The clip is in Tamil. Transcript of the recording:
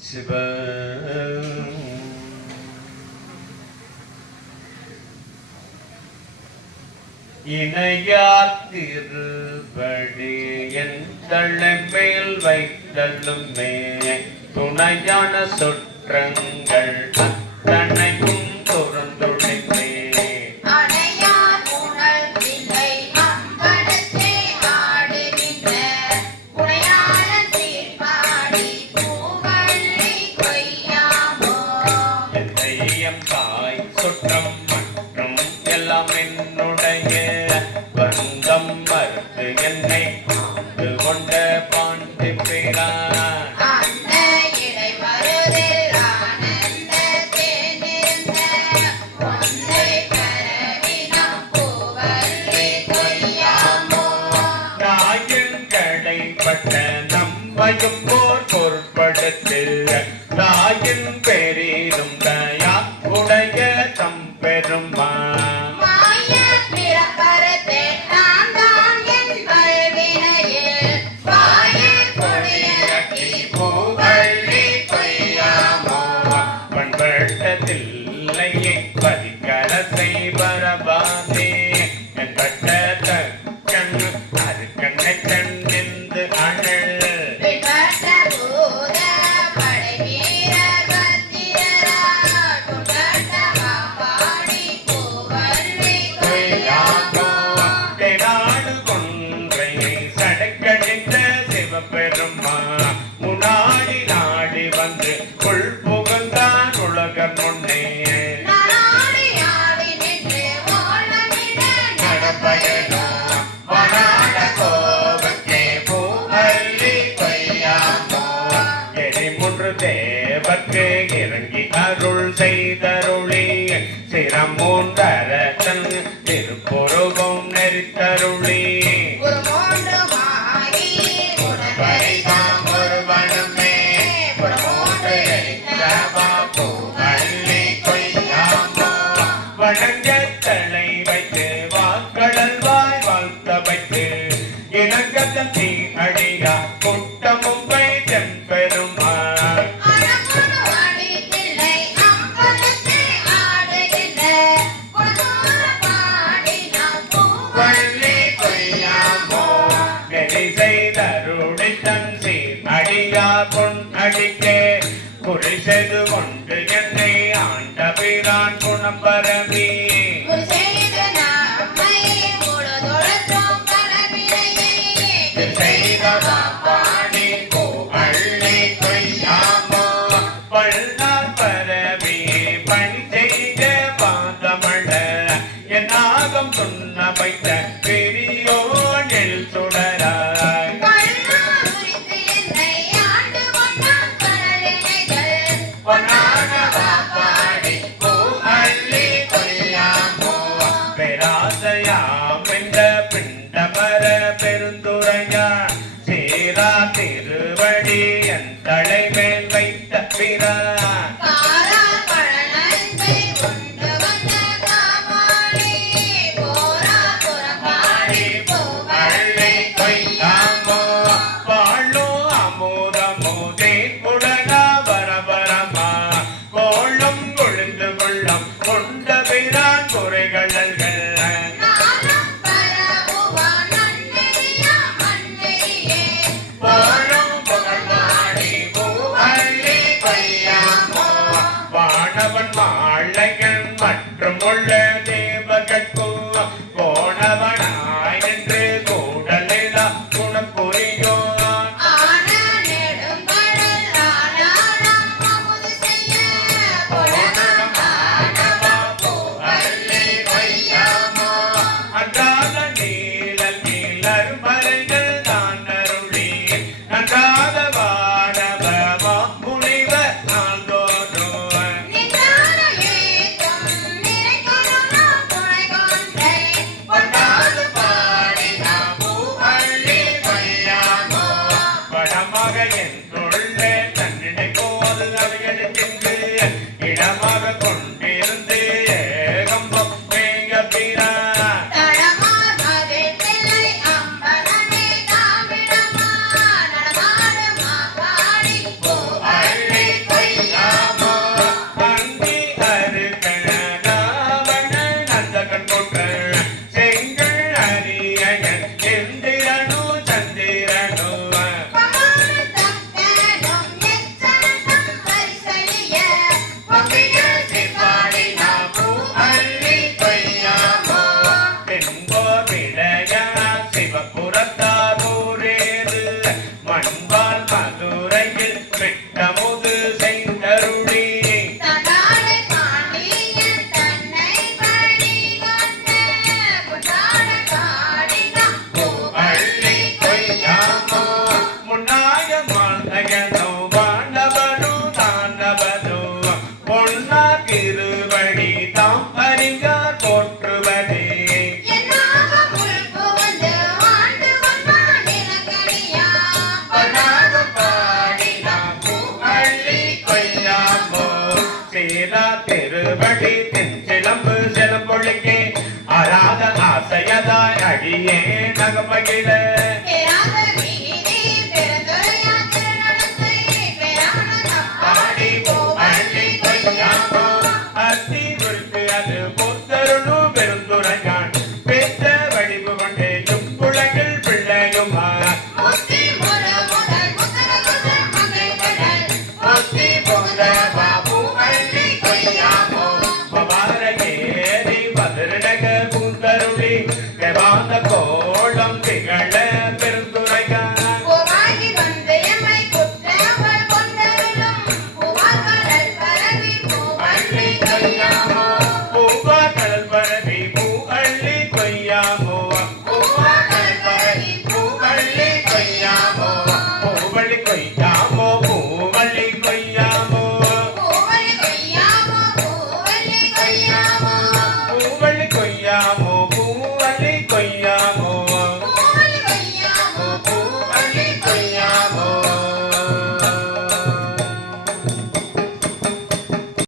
சிவ இணையார் திருவடி என் தலைமேல் வைத்தலுமே துணையான சுற்றங்கள் அத்தனையும் துறந்துடைத்தே சுற்றம் மற்றும் எல்லாம் என்னுடைய பந்தம் மறுத்து என்னை ஆண்டு கொண்ட பாண்டி பேரான் கடைப்பட்ட நம்மையும் போர் பொருட்படுத்து தாயின் பெரிதும் தயா உடைய தம்பெருமா பண்பட்டதில்லையை பதிக்கரசை வரபாதே என்பட்ட தக்கண் அது கண்ணை கண்டிந்து அழல் பெருமா முன்னாடி நாடி வந்து கொள் புகழ்ந்தான் உலகம் முன்னே நடப்பயனோ வனாட கோபத்தே பூவல்லி கொய்யாமோ எரிமுன்று தேவர்க்கு இறங்கி அருள் செய்தருளி சிரம் மூன்றரசன் திருப்பொருவும் நெறித்தருளி வணங்கத்தலை வைத்து வாக்கடல் வாய் வாழ்த்த வைத்து இணங்கத்தி அடியா குட்டமும் வைத்தன் பெருமாள் வள்ளி கொய்யாமோ நெறி செய்தருளை தன் சீர் அடியா பொன் அடிக்கே குறி செய்து கொண்டு என்னை ஆண்ட பிரான் குணம் பரவி பாடி பூவள்ளி கொய்யாமோ பள்ளார் பரவி பணி செய்த பாதமள என் நாகம் சொன்ன வைத்த பெரியோனில் சுடராய் பிண்டமர பெருந்துரையா சேரா திருவடி என் தலைமேல் வைத்த பிரான் பூவள்ளி கொய்யாமோ பாழோ அமுதமோ தேன்புடனா வரவரமா கோளும் கொழுந்து கொள்ளும் கொண்ட பிரான் குறைகளல்கள் பூவள்ளி திட்டமுது செய்தருளி தடாடை பாண்டியன் தன்னை பணி கொண்டு புதாட காடினான் அள்ளி கொய்யாமோ முன்னாய மாண்டகனோ வாண்டவனு தாண்டவனோ பொன்னா திருவடி தாம் அறிஞர் போற்றுவதே என்னாக முழுப்பு வந்து ஆண்டு வந்தான் இலங்கடியா பனாகம் பாடினாம் அள்ளி கொய்யாமோ சேலா திருவடி தென்சிலம்பு சிலம்பொழிக்கே ஆராத ஆசையதாய் அடியே நகமகிழ